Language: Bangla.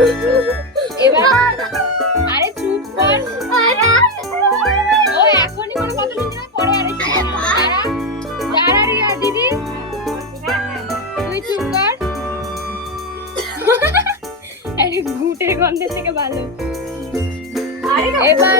এবার আরে চুপ কর। ও এখনই কোনো কথা বলছি না, পরে আরে যারা যারা রিয়া দিদি তুই চুপ কর। আরে ঘুটের গন্ধের থেকে ভালো। এবার